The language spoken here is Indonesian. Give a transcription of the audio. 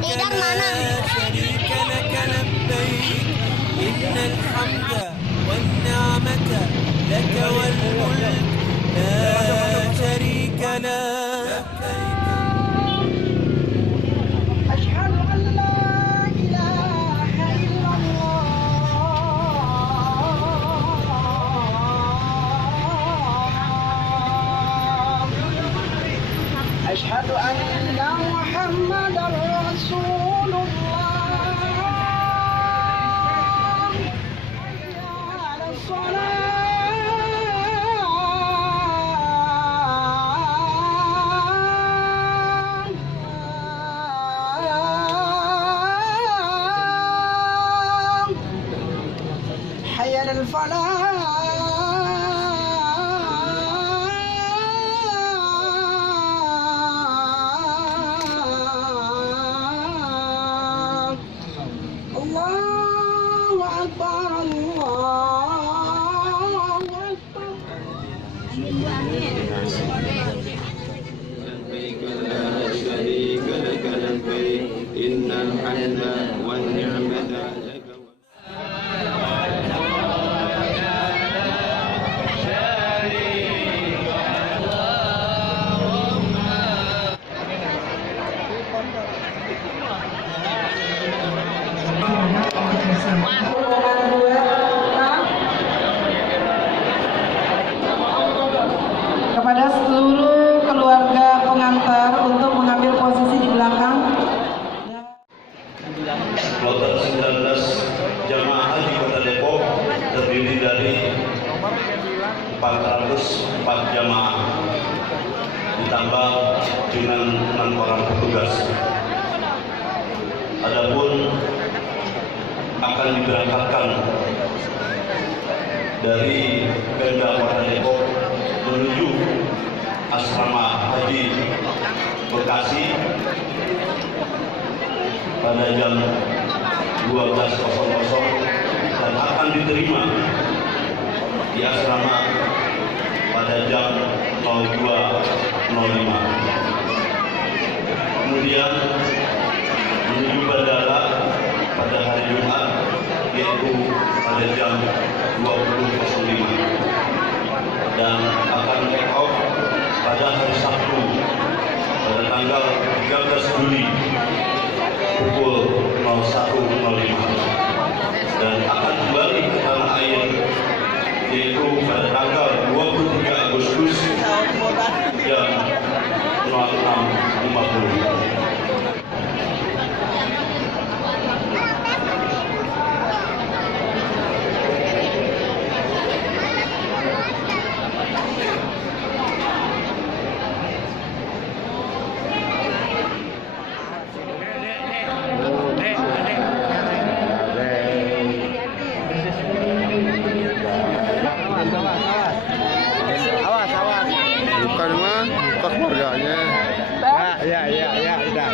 Tidak mana? إن الحمد والنعمة لك والملك لا شريك لك. أشهد أن لا إله إلا الله. أشهد أن محمدا رسول الله. حي على الفلاح. الله أكبر الله أكبر. لبيك لا شريك لك لبيك إن الحمد والنعمة لك. Kepada seluruh keluarga pengantar untuk mengambil posisi di belakang. Kloter 19 jamaah haji Kota Depok terdiri dari 404 jamaah ditambah dengan 6 orang petugas. Adapun akan diberangkatkan dari Pemda Kota Depok menuju asrama haji Bekasi pada jam 12.00 dan akan diterima di asrama pada jam 02.05. Kemudian menuju bandara pada hari Jumat yaitu pada jam 20.05 dan akan take off pada hari Sabtu pada tanggal 13 Juli pukul 01.05 dan akan kembali ke tanah air yaitu pada tanggal 23 Agustus jam 06.50. Bukan mah, buka keluarganya. Ya, udah.